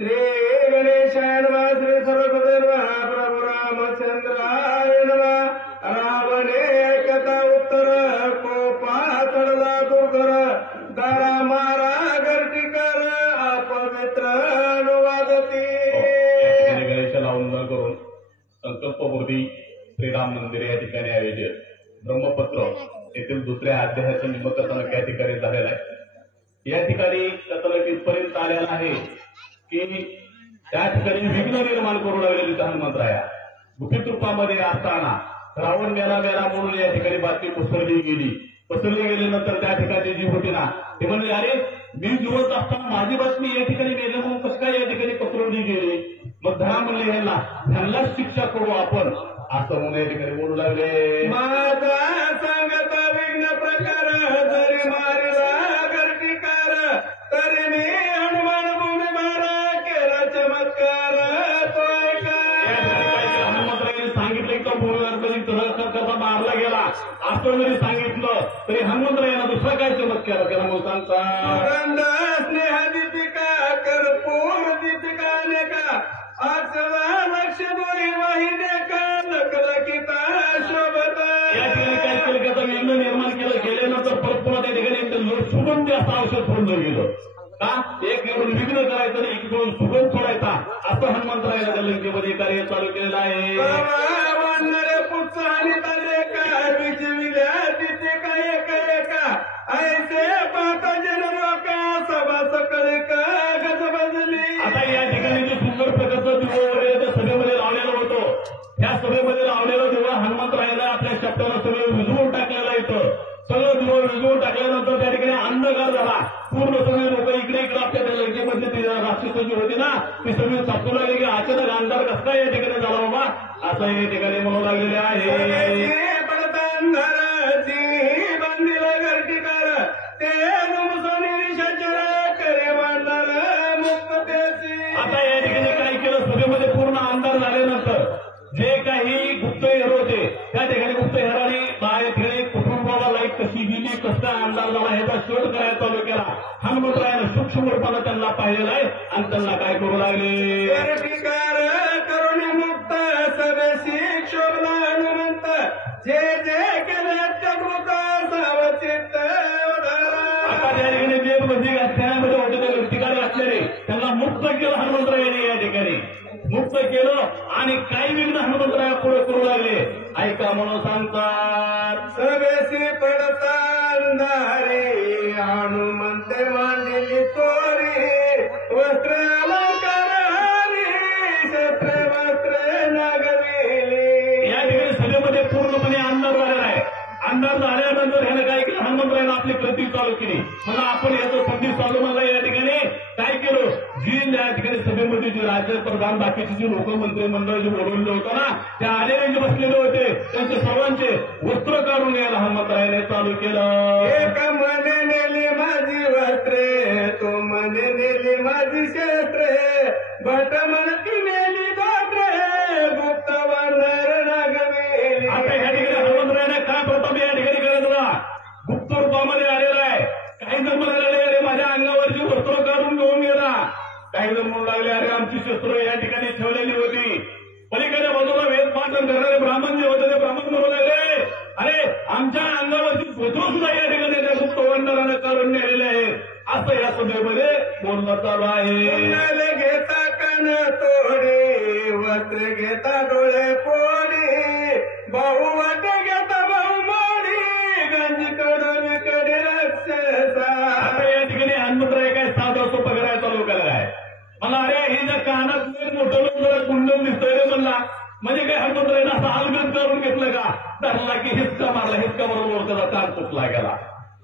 श्री गणेशाय नमः श्री सरस्वती नमः प्रभु रामचंद्राय नमः रावणे कथा उत्तर कोपा चढला दुर्धर दारा मारा गर्दीकर अपवित्र अनुवादती गणेशाला वंदन करून संकल्पपूर्ती श्रीराम मंदिर या ठिकाणी आयोजित ब्रह्मपत्र येथील दुसऱ्या अध्यायाचं निमकथानक या ठिकाणी झालेलं आहे। या ठिकाणी कथानक इथपर्यंत आलेला आहे की त्या ठिकाणी विघ्न निर्माण करू लागलेली हनुमंतराया गुपित रूपामध्ये असताना रावण मेला म्हणून या ठिकाणी बातमी पसरली गेल्यानंतर त्या ठिकाणी जी होती ना ते म्हणले अरे मी जिवंत असताना माझी बातमी या ठिकाणी मेले म्हणून कसं काय या ठिकाणी पसरवली गेली। मग धरा म्हणले ह्यांनाच शिक्षा करू आपण असं म्हणून या ठिकाणी बोलू लागले। माझा सांगत विघ्न प्रकार जरी मारिला गर्दीकार तरी मी हनुमान भूमी मारा केला चमत्कार तो हनुमंतरायाने सांगितलं की तो भूमीवर मारला गेला असं जरी सांगितलं तरी हनुमंतरायानं दुसरा काय चमत्कार केला मग सांगता सुगंध स्नेह दीपिका कर्पूर दीपिका लेखा अक्षरा लक्ष दोरी वाहिन्या का लकलकिता शोभता या ठिकाणी काय केलं त्याचा विघ्न निर्माण केल्यानंतर परत पुन्हा त्या ठिकाणी सुगंधी असं औषध सोडलं गेलं का एक इकडून विघ्न करायचं आणि इकडून सुगंध सोडायचा असं हनुमंतरायाला त्या लंकेमध्ये कार्य चालू केलेलं आहे। वाढणारे पुच्छ आणि ताले का विजविल्या तिथे का एका ऐसे पाहता जन लोका सभा सकळे का गजबजली। आता या ठिकाणी जे सुंदर प्रकारचं दिवस त्या सभेमध्ये लावलेलं होतं त्या सभेमध्ये लावलेलं दिवस हनुमंतरायाला आपल्या शब्दानं सगळं विझवून टाकलेलं इथं सगळं दिवस विझवून टाकल्यानंतर त्या ठिकाणी अंधकार झाला पूर्ण सगळे लोक इकडे आपल्या त्या लंकेमध्ये ती राक्षस जी होती ना ती सगळी सापडू लागली की अचानक अंधार कसा काय या ठिकाणी झाला बाबा असं या ठिकाणी म्हणू लागलेले आहे। बंदिला गर्दीकार ते करे मांडणार मुक्ततेची। आता या ठिकाणी काय केलं सभेमध्ये पूर्ण अंधार झाल्यानंतर जे काही गुप्तहेर होते त्या ठिकाणी गुप्तहेराने या ठिकाणी कुटुंबाला लाईट कशी गेली कसा अंधार झाला ह्याचा शोध करायला चालू केला। हनुमंतरायानं सूक्ष्म रूपानं त्यांना पाहिलेलं आहे आणि त्यांना काय करू लागले गर्दीकार करुणी मुक्त सभेशी शोभला हनुमंत जे केले त्याकृत सावचित्त आता त्या ठिकाणी देवबंदी अध्यायामध्ये होते ते गर्दीकार असलेले त्यांना मुक्त केलं हनुमंतरायाने या ठिकाणी मुक्त केलं आणि काही विघ्न हनुमंतराया पुढे करू लागले ऐका म्हणून सांगतात सभेशी पडता अंधारी हनुमंत मांडली चोरी वस्त्र अलंकारी शस्त्र वस्त्र नागविली। या ठिकाणी सभेमध्ये पूर्णपणे अंधार झालेला आहे। अंधार झाल्यानंतर ह्याने काय केलं हनुमंतरायानं आपली कृती चालू केली मला आपण याचं संधी चालू म्हणलं या ठिकाणी काय केलं जी या ठिकाणी सभेमध्ये जे राज्यप्रधान बाकीचे जे लोक मंत्रिमंडळ जे बोलवलेलं होतं ना त्या आलेले जे बसलेले होते त्यांचे सर्वांचे वस्त्र काढून घ्यायला हनुमंतरायाने चालू केलं। एक मने नेली माझी वस्त्रे तो मने नेली माझी शस्त्रे बट म्हणती नेली दात्रे गुप्त वानर नागवेली। आता या ठिकाणी हनुमंतरायाने काय प्रथम या ठिकाणी करायचं गुप्त रूपामध्ये आलेला आहे। काही जण म्हणाले अरे माझ्या अंगावरची वस्त्र काढून घेऊन गेला काही जण म्हणू लागले अरे आमची शस्त्र या ठिकाणी ठेवलेली होती पलीकडे बाजूला वेद पाठन करणारे ब्राह्मण जे होते ते ब्राह्मण म्हणू लागले अरे आमच्या अंगावरची वस्त्र सुद्धा या ठिकाणी त्या गुप्त वानरानं काढून नेलेले आहे असं या सभेमध्ये बोलणं चालू आहे। घेता कान तोडे वस्त्र घेता डोळे पोडे भाऊ वाट घेता भाऊ मोडी गंजी कडून कडे आता या ठिकाणी हनुमंतराय काय साधा सोपं करायला चालू करायला आहे मला अरे ही जर कानात मोठं जरा कुंडल दिसतंय रे म्हणला म्हणजे काय हनुमंतरायनं असं अलगद करून घेतलं का धरला की हिसका बरोबर त्याचा कान तुटला गेला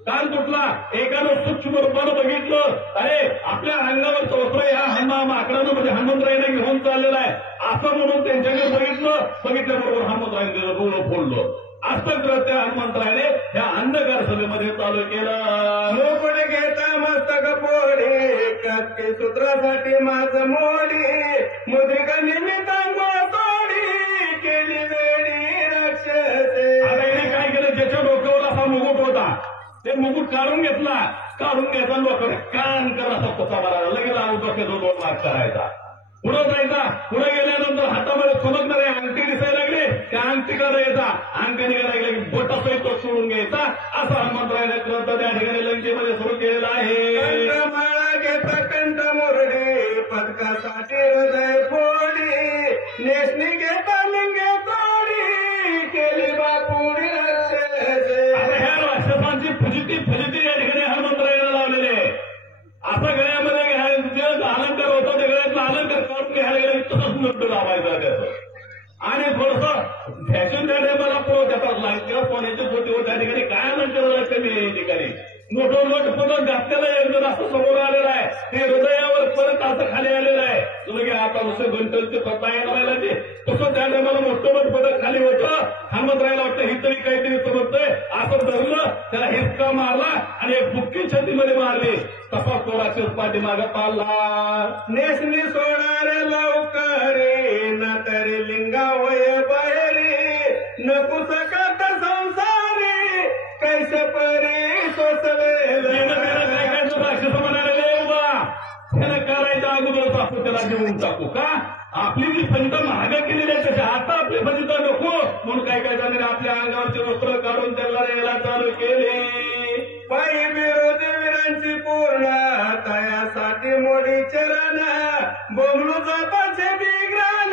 कान तुटला एकानं सूक्ष्म रूपानं बघितलं अरे आपल्या अंगावरचं वस्त्र ह्या माकडानं म्हणजे हनुमंतरायाने घेऊन चाललेलं आहे असं म्हणून त्यांच्याकडे बघितल्याबरोबर हनुमंतरायाने डोळं फोडलं असं करत त्या हनुमंतरायाने ह्या अंधकार सभेमध्ये चालू केलं। मोपडे घेता मस्तक पोडे कत्ती सूत्रासाठी माझं मोडी मुद्रिका निमित्तांग तोडी केली वेडी राक्षसे। आता याने काय केलं ज्याच्या डोक्यावर असा मुकुट होता ते मुकुट काढून घेतला काढून घ्यायचा लोक कान कर असा बसा मारायला लगेच डोक्यात 2 मार्क करायचा. पुढे जायचा. पुढे गेल्यानंतर हातामध्ये चमकणारे अंगठी दिसायला लागले की अंगठी करायचा. अंगठी निघायला लागले की बोटासहित तो सोडून घ्यायचा. असा हनुमंतरायाने ग्रंथ त्या ठिकाणी लंकेमध्ये सुरू केलेला आहे. माळा घेता कंठ मोरडे पदकासाठी हृदय फोडी नेसणी घेता लिंगे तोडी केली बापुडी रक्षे. आता ह्या राक्षसांची फजिती या ठिकाणी हनुमंतरायाने लावलेले आहे. असं गळ्यामध्ये अलंकार होता त्या गळ्यातला अलंकार काढून घ्यायला गेलं तसंच नट्ट लावायचं त्याचं. आणि थोडंसं फॅशन त्या टायमाला पुरवत येतात लागल्या सोन्याची छोटी त्या ठिकाणी काय अलंकार कमी आहे या ठिकाणी. नोट पदक घातलेलं एकदम असं समोर आलेलं आहे. ते हृदयावर परत असं खाली आलेलं आहे. तुला की आता नुसतं गंटलचे पत्ता येणार ते तसं त्या टायमाला मोठं पदक खाली होतं. हनुमंतरायाला वाटतं ही तरी काहीतरी समजतंय. असं धरलं त्याला हिसका मारला आणि एक बुक्की छातीमध्ये मारली. तसा तो राक्षस पाठीमागं पाळला. नेसणी सोडारे लवकरे ना तरी लिंगावय बाहेरी नको सकत संसारी कैसे परी राक्षस म्हणाले उभा त्यानं करायच्या अगोदरच आपण त्याला देऊन टाकू का. आपली जी फजिता महाग केलेली आहे त्याच्या आता आपली फजिता नको म्हणून काय झाले आपल्या अंगावरचे वस्त्र काढून त्याला यायला चालू केले. पायी विरोधी वीरांची पूर्ण तयासाठी मोडी चरण बोमलू जाताचे बिग्रान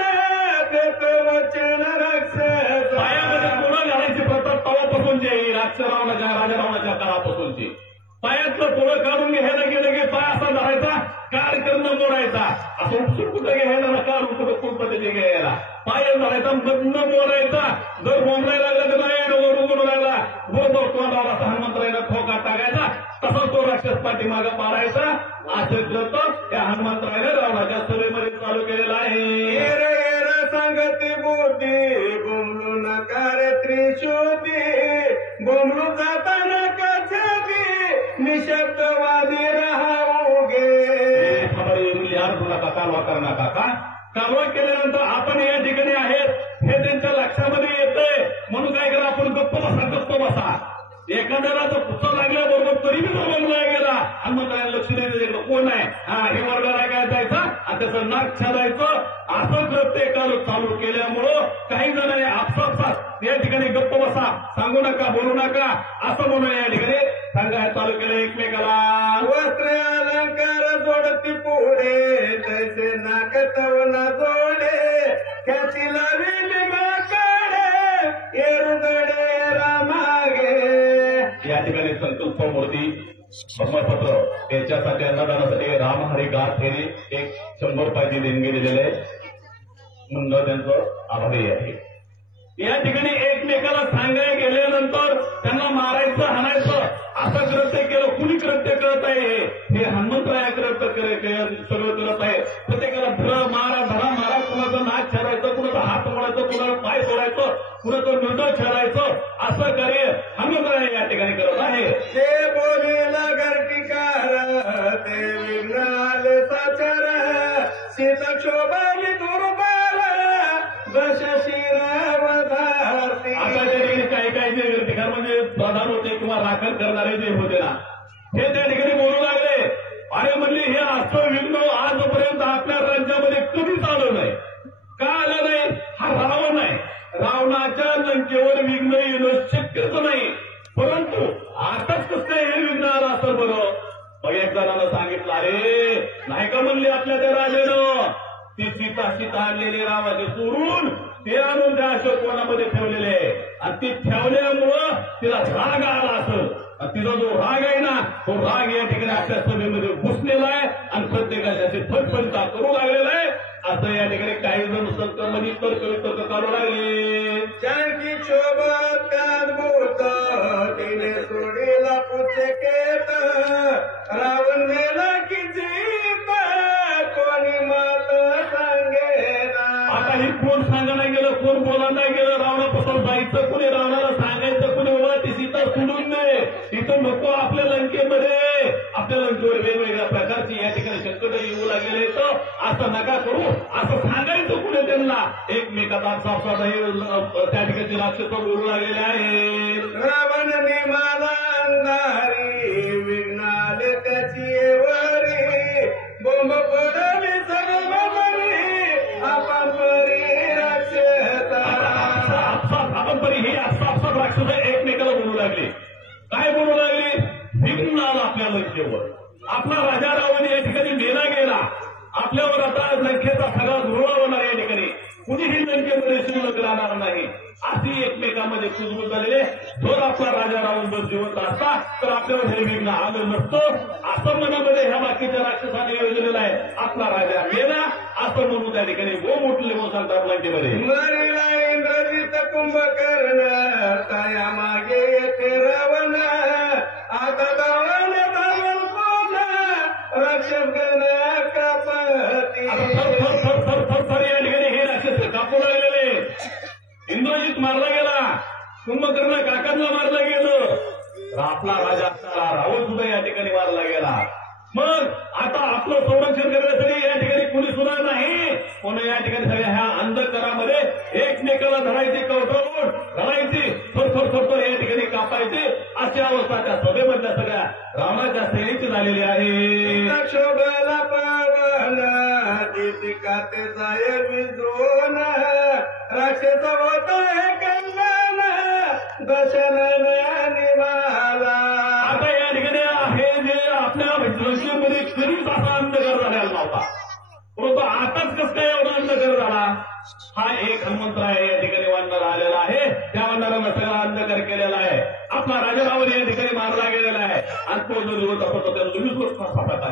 वचन राक्षस. पायामध्ये तोडं घालायची प्रथा तवापासूनची राजा रावणाच्या काळापासूनची. पायातलं तोडं काढून घ्यायला गेलं की पाय असा धरायचा कार करणं मोडायचा. असं उपसून कुठं घ्यायला ना कार कुठं कोण पद्धती घ्यायला पाय धरायचा मधनं मोडायचा. जर बोंबरायला लागला तर नाही उघडून राहिला बरोबर तोंडावर असा हनुमंतरायाला ठोका टाकायचा. तसा तो राक्षस पाठीमागं मारायचा. असं करतो त्या हनुमंतरायाने रावणाच्या सभेमध्ये चालू केलेला आहे. सांगती बुद्धी बोंबलू नकार त्रिशोधी बोंबलू जाताना कछाती निशब्दवादी राहावोगे. कालवा करू नका का. कालवा केल्यानंतर आपण या ठिकाणी आहेत हे त्यांच्या लक्षामध्ये येतंय म्हणून काय करा आपण गप्प बसा. एखाद्याला तर पुस्तक लागल्याबरोबर तरी मी बोलला गेला आणि मग त्याला लक्ष द्यायचं कोण आहे हे वर्गाला काय जायचं आणि त्याचं नाक छादायचं. असं प्रत्येक चालू केल्यामुळं काही जण आपसात या ठिकाणी गप्प बसा सांगू नका बोलू नका असं म्हणून या ठिकाणी सांगायला चालू केलं एकमेकाला. वस्त्र अलंकार जोडती पुढे तैसे नाक तवना जोडे ख्यातीला काढे एरुगडे रामागे. या ठिकाणी संकल्पमूर्ती ब्रह्मपत्र त्याच्यासाठी अन्नदानासाठी रामहरी गाथ हे एक 100 रुपयाची देणगी दिलेले म्हणून त्यांचं आभारी आहे. या ठिकाणी एकमेकाला सांगायला गेल्यानंतर त्यांना मारायचं हाणायचं असं कृत्य केलं. कुणी कृत्य करत आहे हे हनुमंतराया कृत्य सगळं करत आहे. प्रत्येकाला धरा मारा कुणाचं नाक छेडायचं कुणाचा हात मोडायचं कुणाला पाय सोडायचं कुणाचं नृत्य छेडायचं असं कार्य हनुमंतराया या ठिकाणी करत आहे. ते बोलेला गर्टिकार ते विघ्नाल साचर शीतक्षोभाली दुर्बल दशशिर वधारती. आता त्या ठिकाणी जे ठिकाण म्हणजे प्रधान होते किंवा राखण करणारे जे होते ना हे त्या ठिकाणी बोलू लागले. अरे म्हणले हे असं विघ्न आजपर्यंत आपल्या राज्यामध्ये कधीच आलं नाही. का आलं नाही. हा रावण आहे. रावणाच्या लंकेवर विघ्न येणं शक्यच नाही. परंतु आताच कसं हे विघ्न आलं असं बरं. मग एक जणांना सांगितलं अरे नाही का म्हणले आपल्या त्या राजानं ती सीता आणलेली रामाचे चोरून ते आणून त्या अशोकवनामध्ये ठेवलेले आणि ती ठेवल्यामुळं तिला राग आला असं. तिचा जो राग आहे ना तो राग या ठिकाणी आपल्या सभेमध्ये घुसलेला आहे आणि प्रत्येकाच्या फटफटता करू लागलेला आहे असं या ठिकाणी काही जण संतमध्ये तर्क काढू लागले. चांकी शोभत भूत तिने सोडीला पुचकेत रावण नेला की जीत कोणी मात सांगेना. आता ही कोण सांगायला गेलं कोण बोलायला गेलं रावणापासून जायचं कुणी रावणाला सांगायचं कुणी बाबा ती सीता सोडून दे तिथं नको आपल्या लंकेमध्ये. आपल्या लंकेवर वेगवेगळ्या प्रकारची या ठिकाणी संकट येऊ लागलेले तर असं नका करू असं सांगायचं कुठे त्यांना. एकमेकाचा साफसाफ त्या ठिकाणी राक्षस बोलू लागलेले आहेत. रावण निमाला अंधारी विघ्नाले त्याची वरी बोंब पडली सगळी आपण परी राक्षसा. आपण परी हे आपसात राक्षस एकमेकाला बोलू लागले. काय बोलू लागले? विघ्न आला आपल्या लंकेवर. आपला राजा रावण या ठिकाणी मेला गेला. आपल्यावर आता लंकेचा सगळा धुळा होणार या ठिकाणी. कुणीही लंकेमध्ये शिल्लक राहणार नाही. अशी एकमेकांमध्ये कुजबूज झालेले. जर आपला राजा रावण जर जिवंत असता तर आपल्यावर हे विघ्न आलं नसतं. असं मनामध्ये ह्या बाकीच्या राक्षसाने योजलेलं आहे. आपला राजा मेला असं म्हणून त्या ठिकाणी गोम उठले म्हणून सांगतात लंकेमध्ये. मरीला इंद्रजित कुंभकर्ण तया मागे येते रावण. आता रावण धावल कोण राक्षस गण कापती. थर या ठिकाणी हे राक्षस कापू लागलेले. इंद्रजित मारला गेला. कुंभकर्ण काकांना मारलं गेलं. आपला राजा रावण सुद्धा या ठिकाणी मारला गेला. मग आता आपलं संरक्षण करण्यासाठी या ठिकाणी कुणी सुद्धा नाही. कोणी या ठिकाणी सगळ्या ह्या अंधकारामध्ये एकमेकाला धरायची, कवटाळून धरायची, थर या ठिकाणी कापायची अशी अवस्था त्या सभेमधल्या सगळ्या रावणाच्या सेनेची झालेली आहे. शोभला पावन दीपिकाते जाय विजून राक्षस होत कल्याण दशरथ निवाला. आता या ठिकाणी आहे जे आपल्या लंकेमध्ये कधीच असा अंधकार झालेला नव्हता. परंतु आताच कसं काय एवढा अंधकार झाला? हा एक हनुमंत्र आहे या ठिकाणी वानर आलेला आहे. त्या वानरानं सगळा अंधकार केलेला आहे. आपला राजा रावण या ठिकाणी मारला गेलेला आहे. आणि तो जो दिवस होता त्याला तुम्ही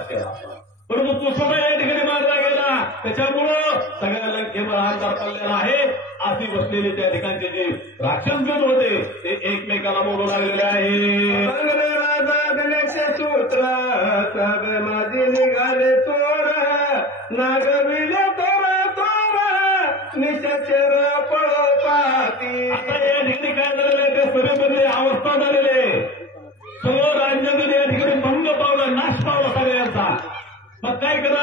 केला. परंतु तो सुद्धा या ठिकाणी मारला गेला. त्याच्यामुळं सगळ्या लंकेवर अंधार पडलेला आहे. अशी बसलेले त्या ठिकाणचे जे राक्षसगण होते ते एकमेकाला बोलू लागलेले आहे. राजा सूत्र सब माझी निघाले चोर नागविले तोर निशर पळो पाती. आता या ठिकाणी काय झालेलं आहे? त्या सभेमध्ये अवस्था झालेले. सगळं राज्याकडे या ठिकाणी भंग पावला, नाश पावला सगळ्यांचा. मग काय करा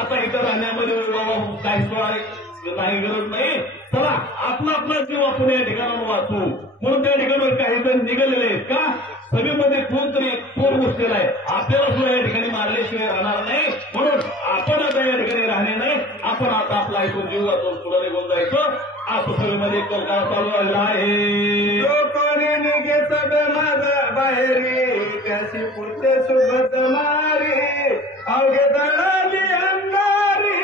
आता इथं राहण्यामध्ये काही सोळा नाही, गरज नाही. चला आपला जीव आपण या ठिकाणावर वाचू म्हणून त्या ठिकाणावर काही जण निघालेले आहेत. का? सभेमध्ये कोणतरी एक चोर बसलेला आहे. आपल्याला सुद्धा या ठिकाणी मारल्याशिवाय राहणार नाही. म्हणून आपण आता या ठिकाणी राहणे नाही. आपण आता आपला ऐकून जीव वाचून पुढे निघून जायचं. असं सभेमध्ये कलकार चालू झालेला आहे. कोणी निघे सगळं माझा बाहेरी कशी पुढचे सुबत मारी अवघे दळाली अंधारी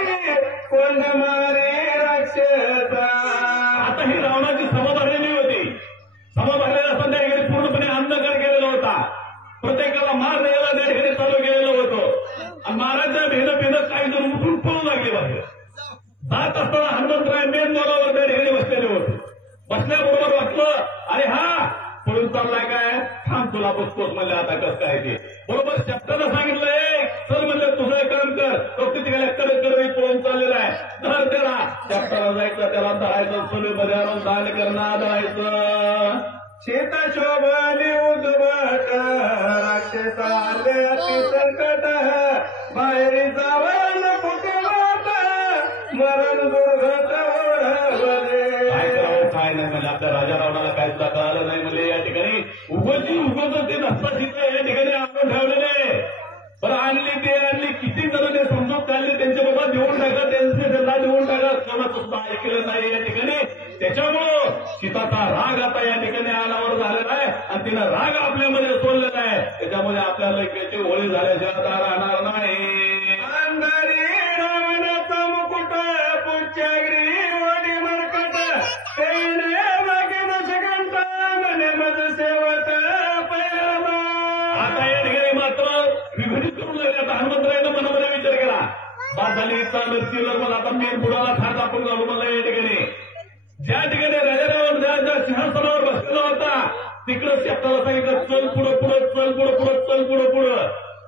कोण मारे राक्षसा. आता ही रावणाची सभा भरलेली होती. सभा भरलेला असताना त्या ठिकाणी पूर्णपणे अंधकार केलेला होता. प्रत्येकाला मार द्यायला त्या ठिकाणी चालू केलेलं होतं. आणि महाराजच्या भेदं काही जण उठून पळू लागले बाहेर. जात असताना हनुमंतराय मेन मोलावर त्या ठिकाणी बसलेले होते. बसल्याबरोबर वाटलं अरे हा पळून चाललाय काय? थांब तुला बसतोच म्हणलं. आता कसं काय ते बरोबर शब्दाला सांगितलंय. चल म्हणलं तुझं एक काम कर. तो तिकडे करत पळून चाललेला आहे. धर त्याला. शब्दाला जायचं, त्याला धरायचं, सभेमध्ये आणून दान करणं धरायचं. सीता शोभली उद्भट राक्षसाले अति संकट बाहेरी जावं कुठे वाट मरण दुर्घट ओढवले. काय नाही म्हणजे आपल्या राजा रावणाला काय सुद्धा कळालं नाही. म्हणजे या ठिकाणी उगवच ते नसतात तिथे या ठिकाणी आपण ठेवलेले. बरं आणली किती जण ते समजून काढले. त्यांच्या बाबा देऊन टाका, त्यांचे त्यांना देऊन टाका. कोणाचं सुद्धा ऐकलं नाही या ठिकाणी. त्याच्यामुळं सीताचा राग आता या ठिकाणी आल्यावर झालेला आहे. आणि तिनं राग आपल्यामध्ये सोडलेला आहे. त्याच्यामध्ये आपल्या लंकेची होळी झाल्याशिवाय आता राहणार नाही. अंधारी रावणाचा मुकुट पुच्छागिरी वडी मरकट तेने वागे दशकंठ मने मज सेवत पयाला. आता या ठिकाणी मात्र विघटित करून लागले. आता हनुमंतरायानं मनामध्ये विचार केला. बाद झाली चालत चिलर मला आता मेन बुडाला खात आपण घालू मला या ठिकाणी. ज्या ठिकाणी राजा रावण ज्या सिंहासनावर बसलेला होता तिकडं शब्दाला सांगितलं चल पुढं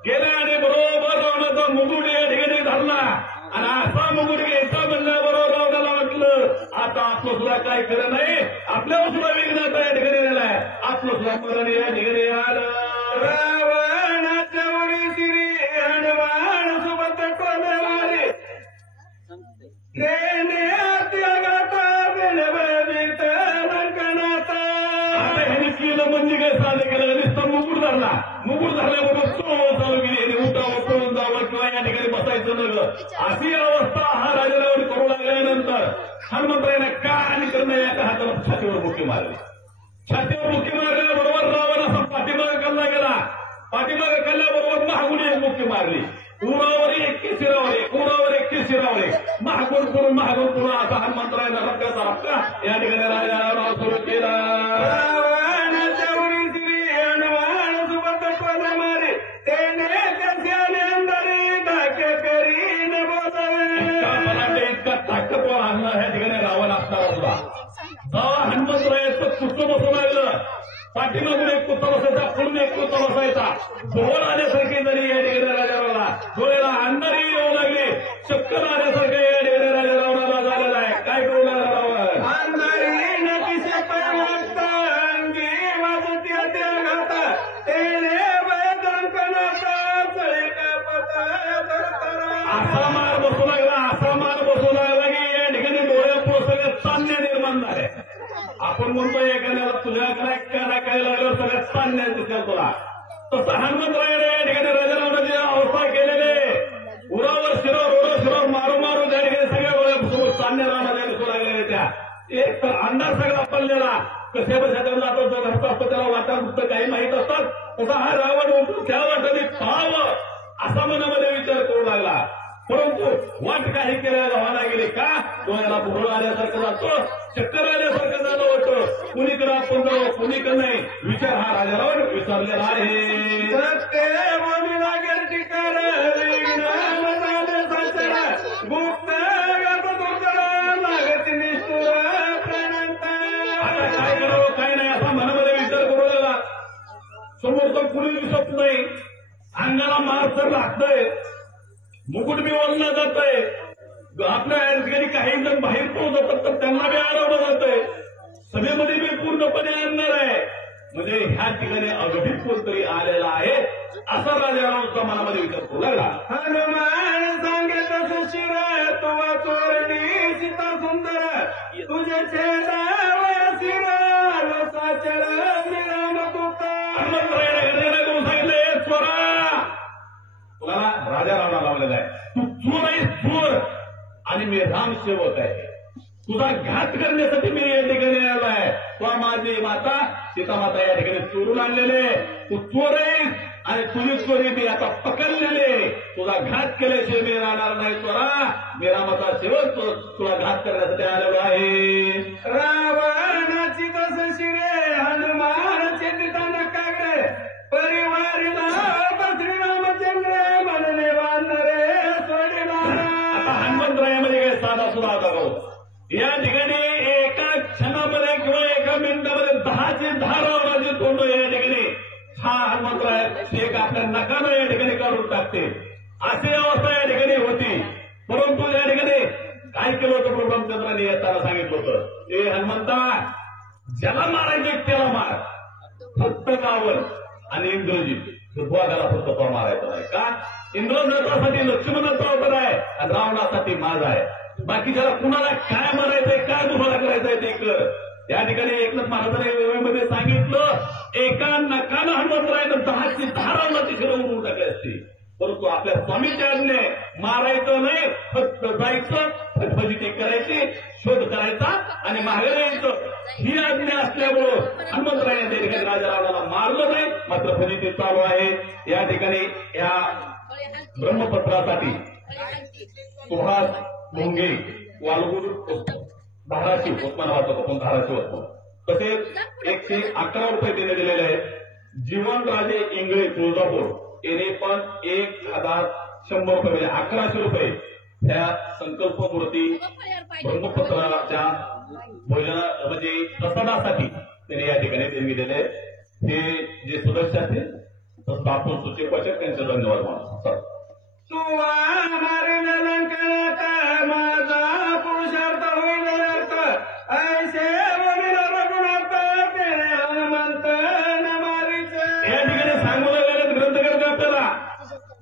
गेला. आणि बरोबर रावणाचा मुकुट या ठिकाणी धरला. आणि असा मुकुट घ्यायचा म्हणल्याबरोबर रावणाला वाटलं आता आपलं सुद्धा काय खरं नाही. आपल्यावर सुद्धा विघ्न आता या ठिकाणी नेलाय. आपलं सुद्धा मरण या ठिकाणी आलं. रावणाच्या वरी श्री हनुमान सुबत कोलवारी आता ह्याने केलं म्हणजे काय साधं केलं? नुसतं मुकुट धरल्याबरोबर चालू केली. उठावं, पळून जावं किंवा या ठिकाणी बसायचं न अशी अवस्था हा राजारावर करू लागल्यानंतर हनुमंतरायाने काय आणि करणं एका हाताला छातीवर मुठी मारली. छातीवर मुठी मारल्याबरोबर रावण असा पाठीमागे कल्ला गेला. पाठीमागे कल्ल्याबरोबर महागुण एक मुठी मारली. उरावर एक शिरावर एक, उरावर एक शिरावर एक, महागुण करून असा हनुमंतरायाने रक्ताचा रक्का या ठिकाणी राजाराव सुरू केला. ताकदवर आणला ह्या ठिकाणी रावण असणार होता. जेव्हा हनुमंतरायाचं कुत्र बसून लागलं, पाठीमागून एक कुत्ता बसायचा, पुढून एक कुत्ता बसायचा. डोळ आल्यासारखी जरी या ठिकाणी राजारावला डोळ्याला अंधारी येऊ लागली, चक्कर आल्यासारखं या ठिकाणी राजारावला झालेला आहे. काय करू लागला रावण? असा मार बसू लागला की या ठिकाणी डोळ्यापुढे सगळ्यात चांदण्या निर्माण झाल्या. आपण म्हणतो एखाद्याला तुझ्या काय लागलं सगळ्यात चांदण्या दिसल्या तुला. तसं हनुमंतरायाने या ठिकाणी राजारावणाची अवस्था केलेली. उरावर शिरावर मारू त्या ठिकाणी सगळ्या डोळ्यासोबत चांदण्या राहण्याच्या दिसू लागलेल्या त्या. एक तर अंदाज सगळा पडलेला. कशा त्यांना आता जो घरचा असतो त्याला वाटा काही माहीत असतात, तसा हा रावण म्हणतो त्या वाटाने पाहावं असा मनामध्ये विचार करू लागला. परंतु वाट काही केल्या गावाला गेली का डोळ्याला भोळ आल्यासारखं जातो, चक्कर आल्यासारखं झालं होतं. कुणीकडे आपण जाऊ कुणीकडे नाही विचार हा राजारावर विचारलेला आहे. आता काय करावं काय नाही असा मनामध्ये विचार करू लागला. समोर तर कुणी दिसत नाही, अंगाला मार तर लागतंय, मुकुट बी ओढलं जातंय. आपल्या ठिकाणी काही जण बाहेर पडू जातात तर त्यांना बी अडवलं जातंय. सभेमध्ये बी पूर्णपणे आणणार आहे. म्हणजे ह्या ठिकाणी अगदीच कोणतरी आलेला आहे असा राजारावचा मनामध्ये विचार करू लागला. हनुमान सांगे तसं शिर तुवा चोरणी सीता सुंदर तुझे छेदाव शिराल साचर निराम तुका. हनुमंतरायाने करून सांगितलं चोरा, तुला राजारावला लावलेला आहे. तू चोर आहेस चोर आणि मी रामसेवक आहे. तुझा घात करण्यासाठी मी या ठिकाणी आलो आहे. तुला माझी माता सीतामाता या ठिकाणी चोरून आणलेले. तू चोर आहेस आणि तुझी चोरी मी आता पकडलेले. तुझा घात केल्याशिवाय मी राहणार नाही चोरा. मी रामाचा सेवक तुला घात करण्यासाठी आलेलो आहे. रावणाची कसं शिरे हनुमानचे तिथं कागडे परिवारीला श्रीरामचंद्र म्हणले बांधरे सोडला. आता हनुमंतरायामध्ये काही साधा सुद्धा होता भाऊ. या ठिकाणी एका क्षणामध्ये किंवा एका मिनिटामध्ये 10 रावणाचे तोंड या ठिकाणी हा हनुमंतराय एक आपल्या नकानं या ठिकाणी काढून टाकते. अशी अवस्था या ठिकाणी होती. परंतु या ठिकाणी काय केलं होतं प्रभू रामचंद्रांनी येताना सांगितलं होतं, हे हनुमंता ज्याला मारायचे त्याला मार, फक्त रावण आणि इंद्रजित दुर्भागाला फक्त तो मारायचा नाही. का? इंद्रजितासाठी लक्ष्मणाचा अवतार आहे आणि रावणासाठी माझा आहे. बाकीच्याला कुणाला काय मारायचंय काय दुभाला करायचंय ते कर. या ठिकाणी एकनाथ महाराजांनी सांगितलं एका नकानं हनुमंतरायानं 10 रावणाची शिरं उडवून टाकली असती. परंतु आपल्या स्वामीच्या आज्ञे मारायचं नाही, फक्त जायचं, फजिती करायची, शोध करायचा आणि मागे यायचं ही आज्ञा असल्यामुळं हनुमंतरायाने त्या ठिकाणी राजारावणाला मारलं नाही, मात्र फजिती चालू आहे. या ठिकाणी या ब्रह्मपत्रासाठी सुहास भोंगे वालगूर धाराशिव उस्मानाबादपासून धाराशिव असतो. तसेच 111 रुपये त्याने दिलेले आहेत. जीवनराजे इंगळे तुळजापूर याने पण 1100 रुपये म्हणजे 1100 रुपये त्या संकल्प मूर्ती ब्रह्मपत्राच्या भोजना म्हणजे प्रसादासाठी त्याने या ठिकाणी देणगी दिले. हे जे सदस्य असतील तर बापूर सूचक वाचक त्यांचे धन्यवाद मानतो. तू मारील लंकनात माझा पुरुषार्थ होईल अर्थ ऐसे वडील रघुनाथ तेरे हनुमंत न मारीचे. या ठिकाणी सांगू लागले ग्रंथकर्ते आपल्याला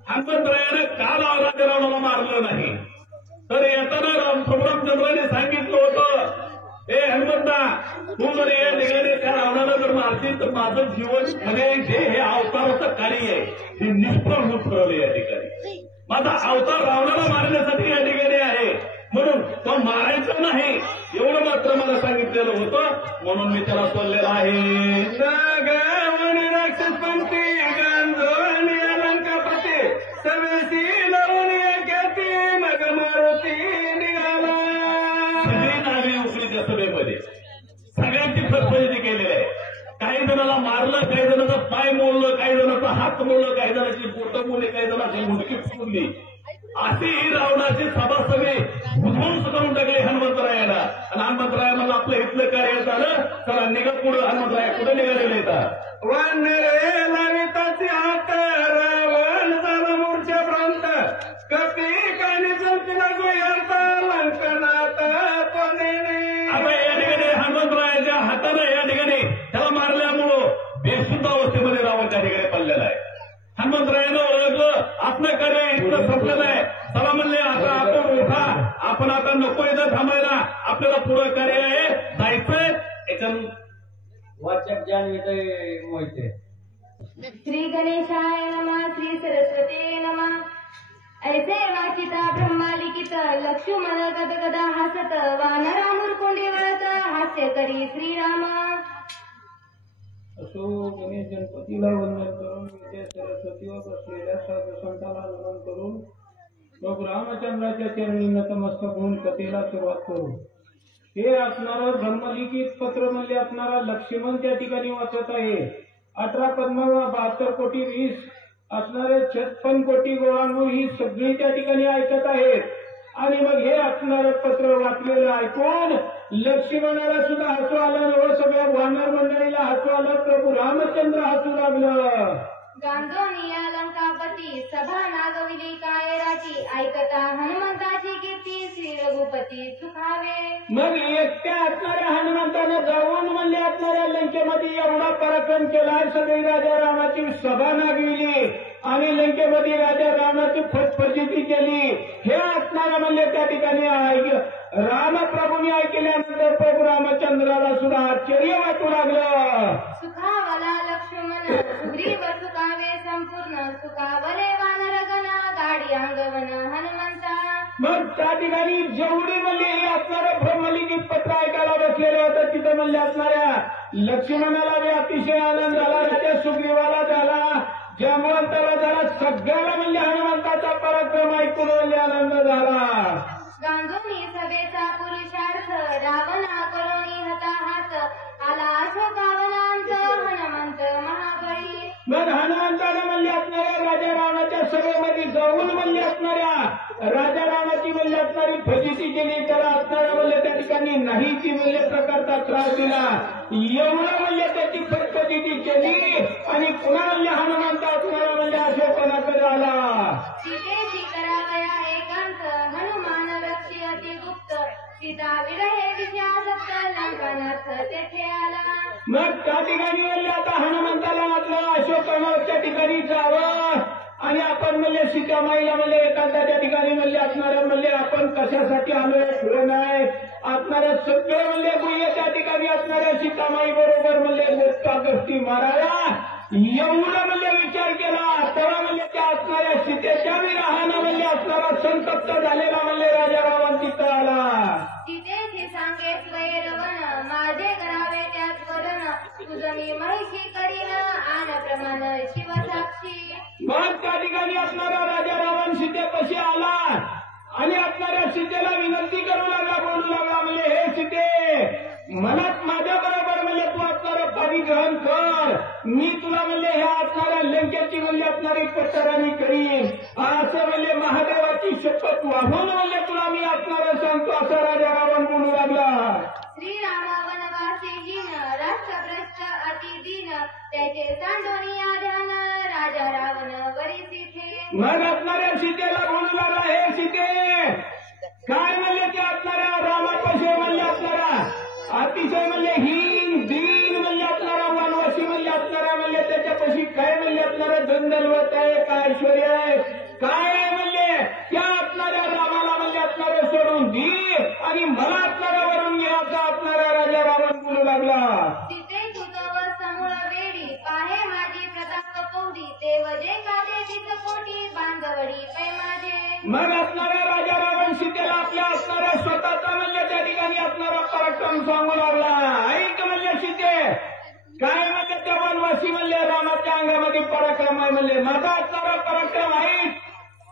हनुमंतरायाने काल राजारावणाला मारलं नाही, तर येताना प्रभू रामचंद्राने सांगितलं होतं, हे हनुमंता तू जर या ठिकाणी त्या रावणाला जर मारशील तर माझं जीवन म्हणजे जे हे अवताराचं कार्य आहे हे निष्प्रभ होऊन ठरवलं. या ठिकाणी माझा अवतार रावणाला मारण्यासाठी या ठिकाणी आहे, म्हणून तो मारायचं नाही एवढं मात्र मला सांगितलेलं होतं, म्हणून मी त्याला सोडलेलं आहे. नागावनी राक्षसपंथी गांजोळणी अलंकापती सवेसी लावून ख्याती मग मारुती निघाला. सगळी नावे उकली त्या सभेमध्ये, सगळ्यांची फतफती केलेली आहे. काही जणाला मारलं, काही जणांचा पाय मोडलं, काही जणांचा हात मोडलं, काही जणांची बोटं मोडली, काही जणांची मुडकी फुटली. अशी ही रावणाची सभासभे उद्ध्वंस करून टाकली हनुमंतरायाला. आणि हनुमंतराय म्हणलं आपलं इथलं कार्य झालं, चला निघा पुढं. हनुमंतराय कुठे निघालेले येतात वानरे लाविताची हात रावण झाला मूर्छा भ्रांत कपी कानी चलतीला गोयरता लंकनात पदेने. आता या ठिकाणी हनुमंतरायाच्या हातानं या ठिकाणी त्याला मारल्यामुळं बेशुद्ध अवस्थेमध्ये रावण त्या ठिकाणी पडलेला आहे. हनुमंतरायानं ओळखलं आपलं कार्य इथं संपलेलं आहे. चला म्हणले आता आपण उठा, आपण आता नको इथं थांबायला, आपल्याला पुढं कार्य आहे, जायचंय. याच्यानं वाचक ज्ञान विषय मोहिते. श्री गणेशाय नमः, श्री सरस्वती नमः. ऐसे वाचिता ब्रह्मालिखित लक्ष्मण गदगदा हसत वानरा मुरकुंडी वळत हास्य करी श्रीराम. असो गणेश गणपतीला वंदन करून विद्या सरस्वतीवर बसलेल्या साधू संतांना नमन करून प्रभू रामचंद्राच्या चरणी नतमस्तक होऊन कथेला सुरुवात करू. हे असणारं ब्रह्मलिखित पत्र म्हणजे असणारा लक्ष्मण त्या ठिकाणी वाचत आहे. 18 पद्म 72 कोटी 20 असणारे 56 कोटी गोळांवर ही सगळी त्या ठिकाणी ऐकत आहेत. आणि मग हे असणारं पत्र वाचलेलं ऐकून लक्ष्मणाला सुद्धा हसू आलं, व सगळ्या वानर मंडळीला हसू आलं. प्रभू रामचंद्र हसू लागलं. गांजोनी अलंकापती सभा नागविली कायराची ऐकता हनुमंताची कीर्ती श्री रघुपती सुखावे. मग एकट्या असणाऱ्या हनुमंतानं जाऊन म्हणले असणाऱ्या लंकेमध्ये एवढा पराक्रम केला, सगळी राजा रामाची सभा नागविली आणि लंकेमध्ये राजा रामाची फटफटीची केली. हे असणाऱ्या म्हणले त्या ठिकाणी रामप्रभूंनी ऐकल्यानंतर प्रभू रामचंद्राला सुद्धा आश्चर्य वाटू लागलं. सुखावला लक्ष्मण सुग्रीव सुखावे संपूर्ण सुखावले वानरगण गाडी अंगवन हनुमंता. मग त्या ठिकाणी जेवढी म्हणले हे असणारं ब्रह्मलिखित पत्र ऐकायला बसलेलं होतं, तिथं म्हणले असणाऱ्या लक्ष्मणाला बी अतिशय आनंद झाला, राजा सुग्रीवाला झाला, जांबवंताला झाला, सगळ्याला म्हणजे हनुमंताचा पराक्रम ऐकून म्हणजे आनंद झाला. गांजोनी सभेचा पुरुषार्थ रावणा करोनी हताहात आला अशोकावनांत हनुमंत महाबळी. मग हनुमंतानं म्हणले असणाऱ्या राजा रामाच्या सभेमध्ये जाऊन म्हणले असणाऱ्या राजा रामाची म्हणले असणारी फजिती केली, त्याला असणाऱ्या म्हणले त्या ठिकाणी नाहीची म्हणले प्रकारचा त्रास दिला. एवढं म्हणले त्याची फजिती केली आणि पुन्हा म्हणले हनुमंत असणारा म्हणजे अशोकनाकडे आला. सीतेची करावया एकांत हनुमान रक्षी अतिगुप्त सीता विरहे विषयासक्त लंकानाथ तेथे आला. मग त्या ठिकाणी म्हणले आता हनुमंताला वाटलं अशोकवनाच्या ठिकाणी जावं आणि आपण म्हणले सीतामाईला म्हणले एकांताच्या ठिकाणी म्हणले असणाऱ्या म्हणले आपण कशासाठी आलोय पुढे नाही असणाऱ्या सगळे म्हणले गुह्य त्या ठिकाणी असणाऱ्या सीतामाई बरोबर म्हणले मोठ्या गोष्टी माराव्या एवढं म्हणले विचार केला. तेव्हा म्हणले त्या असणाऱ्या सीतेच्या विरहानं म्हणले असणारा संतप्त झालेला म्हणले राजा रावण तिथं आला. सीतेची सांगे स्वैरवन माझे करावे त्याच वरण तुझं मी महिषी करीन आन प्रमाण शिवसाक्षी. मग त्या ठिकाणी असणारा राजा रावण सीतेपाशी आला आणि असणाऱ्या सीतेला विनंती करू लागला, बोलू लागला म्हणजे हे सीते मनात माझ्या बरोबर म्हणजे तू असणारं पाणी ग्रहण कर, मी तुला म्हणले हे असणाऱ्या लंकेची म्हणले असणारी पट्टराणी करीन असं म्हणले महादेवाची शपथ वाहून म्हणले तुला मी असणारं सांगतो असं राजा रावण बोलू लागला. श्रीराम वनवासी जीन राष्ट्रभ्रष्ट अतिदीन त्याचे सांडोनी आध्यान राजा रावण वरी सीते. मग असणाऱ्या सीतेला बोलू लागला, हे सीते काय म्हणले ते असणाऱ्या रामापाशी म्हणले असणारा अतिशय म्हणले हीन दीन म्हणले असणारा वनवासी म्हणले असणारा म्हणले त्याच्यापाशी काय म्हणले असणारं धनदौलत आहे, काय ऐश्वर्य आहे, काय म्हणले त्या असणाऱ्या रामाला म्हणले असणारं सोडून दे आणि मला असणारा वरून घ्यायचा असणारा राजा रावण बोलू लागला. सीते तुझव समूळ वेडी पाहे माझी प्रताप कौडी ते वजे कादे चित कोटी बांधवडी पै माझे रावण सांगू लागला, ऐक म्हणले सीते, काय म्हणले त्या वनवासी म्हणले रामाच्या अंगामध्ये पराक्रम आहे म्हणले, माझा असणारा पराक्रम आहे,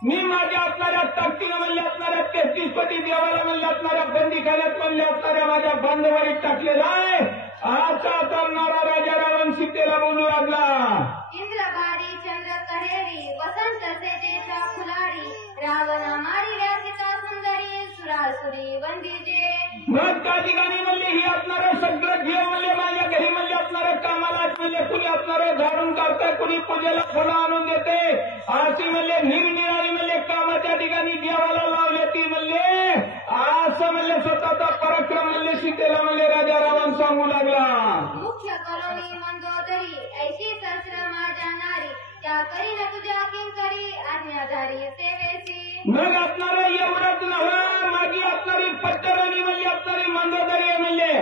मी माझ्या असणाऱ्या ताकदीनं म्हणले असणाऱ्या 33 कोटी देवाला म्हणले असणाऱ्या बंदीखान्यात म्हणले असणाऱ्या माझ्या बांधवाडीत टाकलेला आहे. असा करणारा राजा रावण सीतेला बोलू लागला, इंद्रबारी चंद्र कहेरी वसंत सेजेच्या फुलारी रावण मारिल्या सीता सुंदरी सुरासुरी वंदीजे. मग त्या ठिकाणी म्हणले ही असणारं सगळं घेऊ म्हणले माझ्या घरी म्हणले असणारं कामाला म्हणले कुणी असणारं झाडून काढताय, कुणी पूजेला फळं आणून देते, अशी म्हणले निरनिराळी म्हणले कामं त्या ठिकाणी देवाला लावले ती म्हणले, असं म्हणले स्वतःचा पराक्रम म्हणले सीतेला म्हणले राजा रावण सांगू लागला. मुख्य कलोनी मंदोदरी ऐशी सहस्र माझ्या नारी त्या करीन तुझ्या किंकरी आज्ञाधारी सेवेसी. मग असणारं एवढंच नव्हे, माझी असणारी पट्टराणी म्हणले असणारी मंदोदरी आहे म्हणले,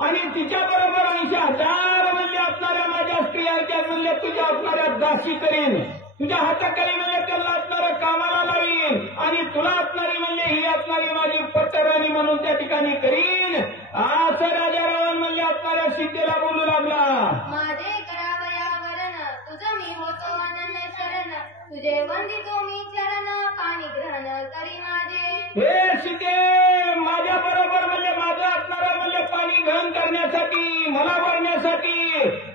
आणि तिच्या बरोबर 80,000 म्हणले असणाऱ्या माझ्या स्त्रिया म्हणले तुझ्या असणाऱ्या दासी करीन, तुझ्या हाताखाली म्हणले त्याला असणारं कामाला लावीन, आणि तुला असणारी म्हणले ही असणारी माझी पट्टराणी म्हणून त्या ठिकाणी करीन, असं राजा रावण म्हणले असणाऱ्या सीतेला बोलू लागला. माझे करावया वरण तुझं मी होतो अनन्य शरण तुझे वंदितो मी चरण पाणी ग्रहण करी माझे. हे सीते, माझ्या बरोबर म्हणजे माझं असणारं म्हणजे पाणी ग्रहण करण्यासाठी मला वाढण्यासाठी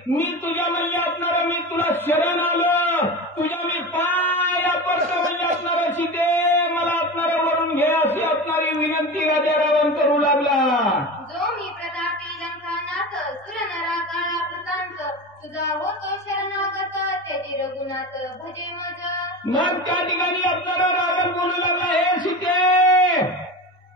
मी तुझ्या म्हणजे असणारं मी तुला शरण आलो, तुझ्या मी पाया पडतो म्हणजे असणारं सीते मला असणारं वरून घे अशी असणारी विनंती राजा रावण करू लागला. जो मी प्रतापी लंकानाथ सुरनरा काळा प्रतांत तुझा होतो शरणागत त्याची रघुनाथ भजे मज. मग त्या ठिकाणी असणारं रावण बोलू लागला, हे सीते,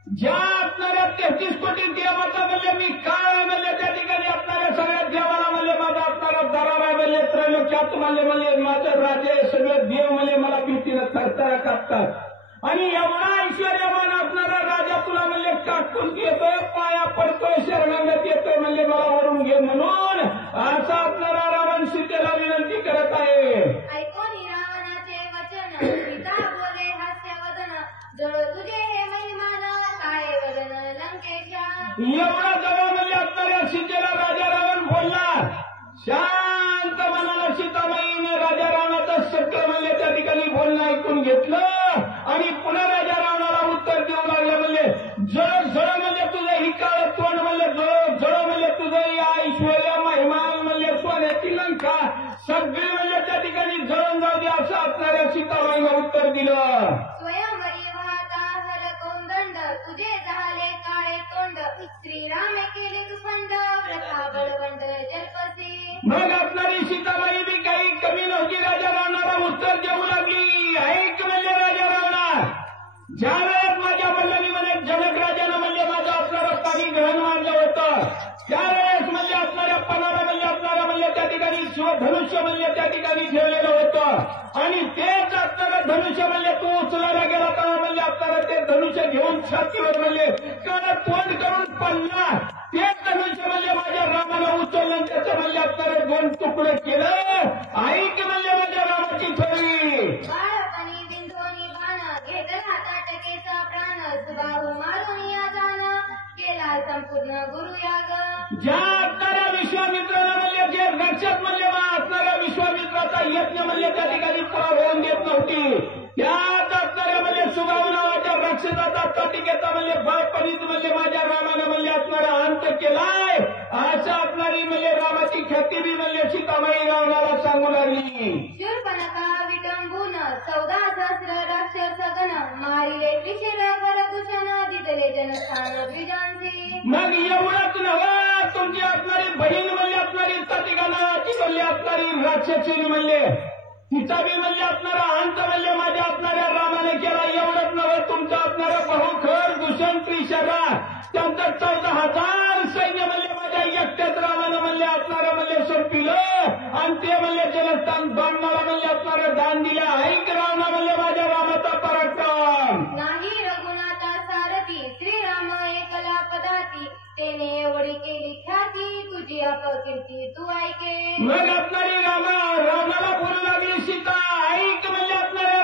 ज्या असणाऱ्या 33 कोटी देवाचा म्हणजे मी काय म्हणले त्या ठिकाणी असणाऱ्या सगळ्या देवाला म्हणले माझा असणारा दरारा म्हणले त्रैलोक्यात म्हणले माझं राजे सगळे देव म्हणले मला भीतीनं थरथरा कापतात, आणि एवढा ऐश्वर्यवान असणारा राजा तुला म्हणले काटून येतोय, पाया पडतोय, शरणागत येतोय म्हणले मला वरून घे म्हणून, असा असणारा रावण सीतेला विनंती करत आहे. ऐकोनी रावणाचे वचन पिता बोले हास्यवदन जळ तुझे हे महिमान काय वदन लंकेशा. एवढा जवळ म्हणजे असणाऱ्या सीतेला राजा रावण बोलला, शांत मनाला सीताबाईने राजा रावणाचं सगळं म्हणजे त्या ठिकाणी बोलणं ऐकून घेतलं, आणि पुन्हा राजा रावणाला उत्तर देऊ लागले म्हणले, जळ जळ म्हणजे तुझं ही काळ तोंड म्हणले जळ जळ म्हणजे तुझं या ऐश्वर्या महिमान म्हणजे सोन्याची लंका सगळी म्हणजे त्या ठिकाणी जळून जाऊ दे असं असणाऱ्या सीताबाईला उत्तर दिलं. स्वयंवरी वाहता हर कोंदंड तुझे झाले काळे तोंड श्रीरामे केले तू खंड व्रता बळवंड जल्पसी. मग असणारी सीताबाई बी काही कमी नव्हती, राजा रावणाला उत्तर देऊ लागली, ऐक म्हणजे राजा रावणा, ज्या वेळेस माझ्या वडिलांनी म्हणजे जनक राजानं म्हणजे माझं असणारं पाणी ग्रहण मानलं होतं, त्यावेळेस म्हणजे असणाऱ्या पणाला म्हणजे असणाऱ्या म्हणजे त्या ठिकाणी शिवधनुष्य म्हणजे त्या ठिकाणी ठेवलेलं होतं, आणि तेच असणारं धनुष्य म्हणजे तू उचलायला गेला तेव्हा म्हणजे असणारं ते धनुष्य घेऊन छातीवर म्हणजे कारण तोंड करून पडला, तेच धनुष्य म्हणजे माझ्या रामाला उचललं, त्याचं म्हणजे असणारं 2 तुकडे केलं, ऐक म्हणजे माझ्या रामाची थोडी. बाळपणी बिंदोनी बाण घेतला ताटकेचा प्राण सुबाहू मारून या जाण केला संपूर्ण गुरुयाग. ज्या असणाऱ्या विश्वामित्राला म्हणजे जे रक्षक म्हणजे असणाऱ्या विश्वामित्राचा यज्ञ म्हणजे त्या ठिकाणी पुरा होऊन देत नव्हती, त्यात असणाऱ्या म्हणजे सुबाहू नावाच्या राक्षसाचा ताटिकेचा म्हणजे बाळपणीच म्हणजे माझ्या रामानं म्हणजे असणारा अंत केलाय, अशा असणारी म्हणजे रामाची ख्याती बी म्हणजे सीताबाई रावणाला सांगू लागली. शूर्पणखा विटंबून 14 सहस्र राक्षस गण मारिले त्रिशिर करकुशन दिदले जनस्थान द्विजांसी. मग एवढंच नव्हे, तुमची असणारी बहीण म्हणजे असणारी ताटिकानाची म्हणले असणारी राक्षसी म्हणले तिचा बी म्हणजे असणारा अंत म्हणजे माझ्या असणाऱ्या रामाने केला. एवढंच नव्हे, तुमचा असणारा बहुखर भूषण त्रिशरा त्यांचं 14,000 सैन्य म्हणजे माझ्या एकट्याच रामानं म्हणजे असणारं म्हणजे संपिलं, आणि ते म्हणजे जलस्थान बांधणारा म्हणजे असणारं दान दिलं. ऐक रावणा म्हणजे माझ्या रामाचा पराक्रम. नाही रघुनाथा सारथी श्रीराम एकला पदाती तेने एवढी केली ख्याती तुझी अपकीर्ती तू ऐके. मग असणारी रामाला बोलू लागली सीता, ऐक म्हणजे असणाऱ्या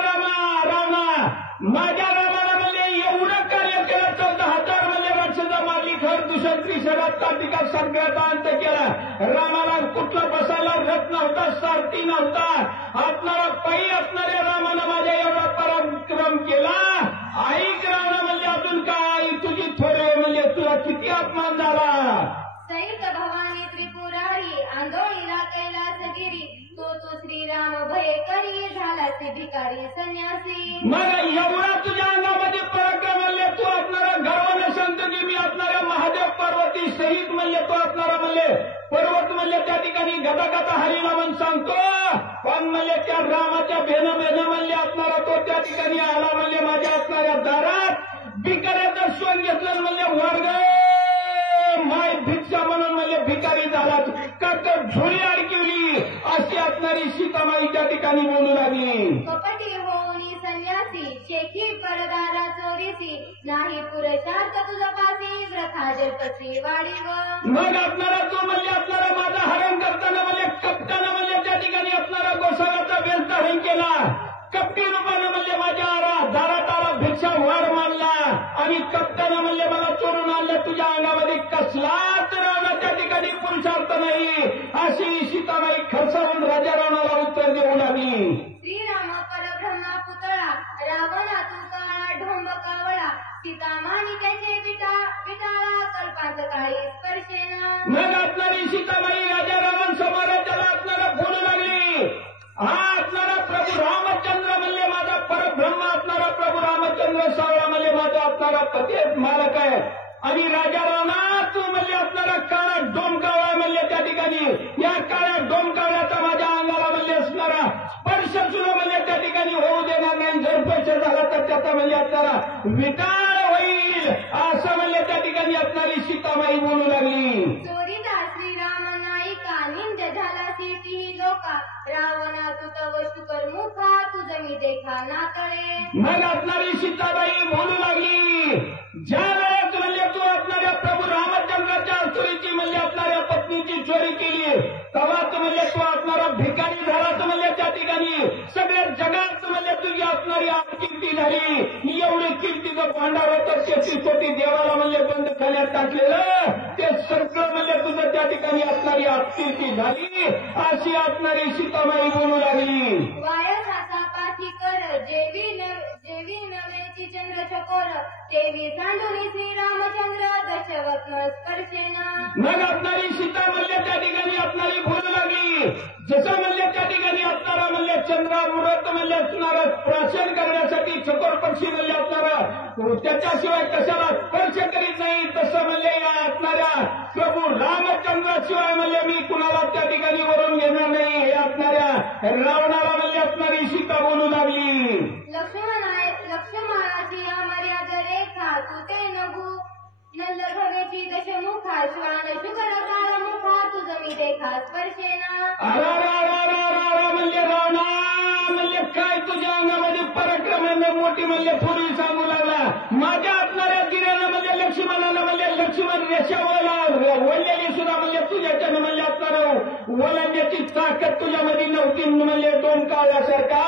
रावणा माझ्या रामाला म्हणजे एवढं कार्य केलं, 14,000 म्हणजे राक्षसा मारली, खर प्रदूषण त्रिशरात ताटिका सगळ्याचा अंत केला. रामाला कुठला बसायला रथ नव्हता, सारथी नव्हता. असणारा पायी असणाऱ्या रामानं माझ्या एवढा पराक्रम केला. ऐक रावणा म्हणजे अजून काय तुझी थोडे म्हणजे तुला किती अपमान झाला. सहित भवानी त्रिपुरारी आंदोळीला कैलासगिरी तो श्रीराम भय करी झाला भिकारी संन्यासी. मग एवढा तुझ्या अंगामध्ये पराक्रम म्हणले तू असणारा गर्वाने सांगतो की मी असणाऱ्या महादेव पार्वती सहित म्हणले तो असणारा म्हणले पर्वत म्हणले त्या ठिकाणी गदा गदा हरिनामन सांगतो. पण म्हणले त्या रामाच्या भेन म्हणले असणारा तो त्या ठिकाणी आला म्हणले माझ्या असणाऱ्या दारात भिकाऱ्याचं सोंग घेतलं म्हणले वर्ग माय भिक्षा म्हणून म्हणजे भिकारी झाला का तर झोळी अडकिवली अशी असणारी सीतामाई त्या ठिकाणी बोलू लागली. कपटी होऊनी संन्यासी शेखी परदारा चोरीसी नाही पुरुषार्थ तुझं पासी व्रथा जल्पसी वाढीव. मग असणारा तो म्हणजे असणारा माझा हरण करताना म्हणजे कपटानं म्हणजे त्या ठिकाणी असणारा गोसाव्याचा व्यस्त हरण केला. कपटी रूपानं म्हणजे माझ्या दारात आला भिक्षा वाढ मानला आणि कपटानं म्हणजे मला चोरून आणलं. तुझ्या अंगामध्ये कसलाच रावणा त्या ठिकाणी पुरुषार्थ नाही अशी सीताबाई खरसावून राजा रावणाला उत्तर देऊ लागली. श्रीराम परब्रह्मा पुतळा रावणा तू काळा ढोंब कावळा सीतामानी त्याचे विटाळा कल्पांत काळी स्पर्शेना. मग असणारी सीताबाई राजा रावण समाराच्याला असणारा बोलू लागली. हा असणारा प्रभू रामचंद्र म्हणले माझा परब्रह्म असणारा प्रभू रामचंद्र सावळा म्हणले माझा असणारा पती मालक आहे आणि राजा रावणा तू म्हणले असणारा काळा डोमकावळा म्हणले त्या ठिकाणी या काळ्या डोमकावळ्याचा माझ्या अंगाला म्हणले असणारा स्पर्श सुद्धा म्हणजे त्या ठिकाणी होऊ देणार नाही. जर स्पर्श झाला तर त्याचा म्हणजे असणारा विटाळ होईल असं म्हणले त्या ठिकाणी असणारी सीतामाई बोलू लागली. चोरीदार श्रीराम नायिका निंद झाला सीती लोका रावणा तू तव शुकर मुखा तुझ मी देखा नातळे. मग असणारी सीताबाई बोलू लागली. ज्या वेळेस म्हणजे तू असणाऱ्या प्रभू रामचंद्राच्या असुरीची म्हणजे असणाऱ्या पत्नीची चोरी केली तेव्हाच म्हणजे तू असणारा भिकारी झालाच म्हणजे त्या ठिकाणी सगळ्या जगात म्हणजे तुझी असणारी कीर्ती झाली. एवढी कीर्तीचं भांडार होतं 33 कोटी देवाला म्हणजे बंद खाण्यात टाकलेलं ते सगळं म्हणजे तुझं त्या ठिकाणी असणारी कीर्ती झाली अशी असणारी सीतामाई बोलू लागली. वायसाचा पाठी कर जेवी नव्याची चंद्र चकोर देवी सांडुनी श्रीरामचंद्र दशवत्न स्पर्शेना. मग असणारी सीता म्हणले त्या ठिकाणी असणारी बोलू लागली. जसं म्हणले त्या ठिकाणी असणारा म्हणले चंद्रामृत म्हणले असणारा प्राशन करण्यासाठी चकोर पक्षी म्हणले असणारा त्याच्याशिवाय कशाला स्पर्श करीत नाही तसं म्हणले या असणाऱ्या प्रभू रामचंद्राशिवाय म्हणले मी कुणाला त्या ठिकाणी वरून घेणार नाही हे असणाऱ्या रावणाला म्हणले असणारी सीता बोलू लागली. लक्ष्मणाची या मर्यादा रेखा तू ते नभू नल्ल भवेची दशमुखा श्वान शुकर काळ मुखा तुझ मी देखा स्पर्शेना. म्हणजे रावणा म्हणजे काय तुझ्या अंगामध्ये पराक्रम मोठी म्हणजे पूर्वी सांगू लागला. माझ्या असणाऱ्या गिऱ्यानं म्हणजे लक्ष्मणानं म्हणजे लक्ष्मण रेषा वळलेली सुद्धा म्हणजे तुझ्याच्यानं म्हणजे असणारं ओलांड्याची ताकद तुझ्यामध्ये नव्हती म्हणजे दोन काळासारखा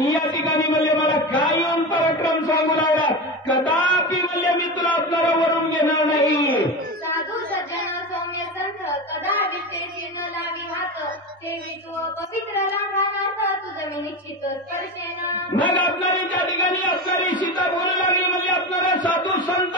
या ठिकाणी म्हणजे मला काय येऊन पराक्रम सांगू लागला. कदापि म्हणजे मी तुला असणारं वरून घेणार नाही. साधू सज्जन सौम्य संत कदा विष्टेची न लावी हात देवी तू पवित्र रांगानाथ तुझ मी निश्चित स्पर्शेना. मग असणारी त्या ठिकाणी असणारी सीता बोलू लागली म्हणजे असणारा साधू संत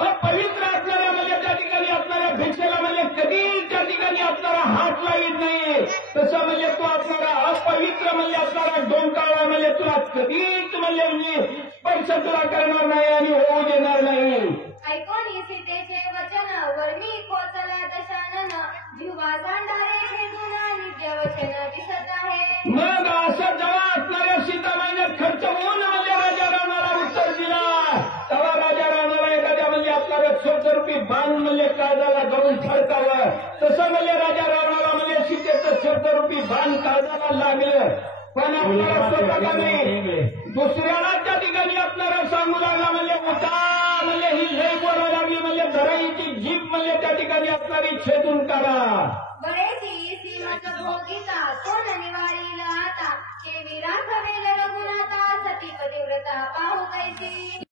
अपवित्र असणाऱ्या म्हणजे त्या ठिकाणी असणाऱ्या भिक्षेला म्हणजे कधी त्या ठिकाणी असणारा हात लावित नाही तसं म्हणजे तो असणारा अपवित्र म्हणजे असणारा डोंकावळा म्हणजे तुला कधीच म्हणजे स्पर्श तुला करणार नाही आणि होऊ देणार नाही. ऐकोनी सीतेचे वचन वर्मी खोचला दशानन जिव्हा सांडारे हे गुन्हा नित्य वचन दिसत आहे. मग असं जेव्हा असणाऱ्या सीतामाईने खर्च होऊन म्हणजे राजा रावणाला उत्तर दिला तेव्हा राजा रावणाला एखाद्या म्हणजे आपल्याला शब्दरूपी बाण म्हणजे काळजाला धरून फडकावं तसं म्हणजे राजा रावणाला म्हणजे सीतेचं शब्दरूपी बाण काळजाला लागलं. पण आपल्याला स्वतः नाही दुसऱ्याला त्या ठिकाणी आपल्याला सांगू लागला म्हणजे उठा म्हणजे ही लई बोलायला लागली म्हणजे धराईची जीभ म्हणजे त्या ठिकाणी असणारी छेदून काढा. बळेची श्रीमंत भोगिता कोण निवाळीला आता केवी राखवेल रघुनाथा सती पतिव्रता पाहू कैसी.